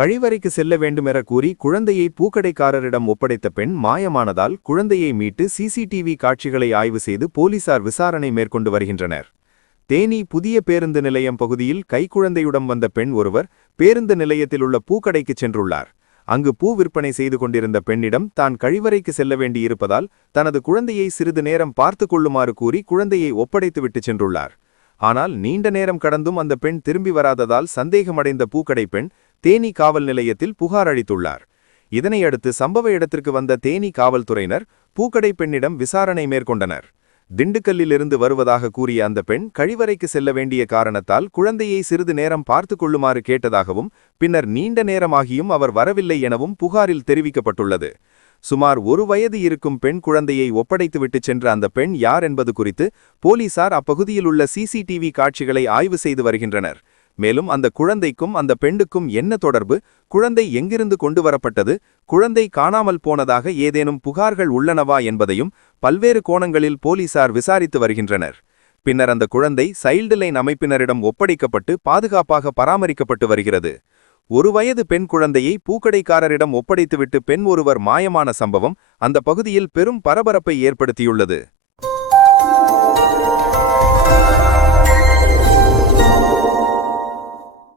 கழிவறைக்கு செல்ல வேண்டுமென கூறி குழந்தையை பூக்கடைக்காரரிடம் ஒப்படைத்த பெண் மாயமானதால் குழந்தையை மீட்டு சிசிடிவி காட்சிகளை ஆய்வு செய்து போலீசார் விசாரணை மேற்கொண்டு வருகின்றனர். தேனி புதிய பேருந்து நிலையம் பகுதியில் கைக்குழந்தையுடன் வந்த பெண் ஒருவர் பேருந்து நிலையத்தில் உள்ள பூக்கடைக்கு சென்றுள்ளார். அங்கு பூ விற்பனை செய்து கொண்டிருந்த பெண்ணிடம் தான் கழிவறைக்கு செல்ல வேண்டியிருப்பதால் தனது குழந்தையை சிறிது நேரம் பார்த்து கொள்ளுமாறு கூறி குழந்தையை ஒப்படைத்துவிட்டு சென்றுள்ளார். ஆனால் நீண்ட நேரம் கடந்தும் அந்த பெண் திரும்பி வராததால் சந்தேகமடைந்த பூக்கடை பெண் தேனி காவல் நிலையத்தில் புகார் அளித்துள்ளார். இதனையடுத்து சம்பவ இடத்திற்கு வந்த தேனி காவல்துறையினர் பூக்கடை பெண்ணிடம் விசாரணை மேற்கொண்டனர். திண்டுக்கல்லிலிருந்து வருவதாக கூறிய அந்த பெண் கழிவறைக்கு செல்ல வேண்டிய காரணத்தால் குழந்தையை சிறிது நேரம் பார்த்து கொள்ளுமாறு கேட்டதாகவும் பின்னர் நீண்ட நேரமாகியும் அவர் வரவில்லை எனவும் புகாரில் தெரிவிக்கப்பட்டுள்ளது. சுமார் 1 வயது இருக்கும் பெண் குழந்தையை ஒப்படைத்துவிட்டு சென்ற அந்த பெண் யார் என்பது குறித்து போலீசார் அப்பகுதியில் உள்ள சிசிடிவி காட்சிகளை ஆய்வு செய்து வருகின்றனர். மேலும் அந்த குழந்தைக்கும் அந்த பெண்ணுக்கும் என்ன தொடர்பு, குழந்தை எங்கிருந்து கொண்டு வரப்பட்டது, குழந்தை காணாமல் போனதாக ஏதேனும் புகார்கள் உள்ளனவா என்பதையும் பல்வேறு கோணங்களில் போலீசார் விசாரித்து வருகின்றனர். பின்னர் அந்த குழந்தை சைல்டு லைன் அமைப்பினரிடம் ஒப்படைக்கப்பட்டு பாதுகாப்பாக பராமரிக்கப்பட்டு வருகிறது. 1 வயது பெண் குழந்தையை பூக்கடைக்காரரிடம் ஒப்படைத்துவிட்டு பெண் ஒருவர் மாயமான சம்பவம் அந்த பகுதியில் பெரும் பரபரப்பை ஏற்படுத்தியுள்ளது.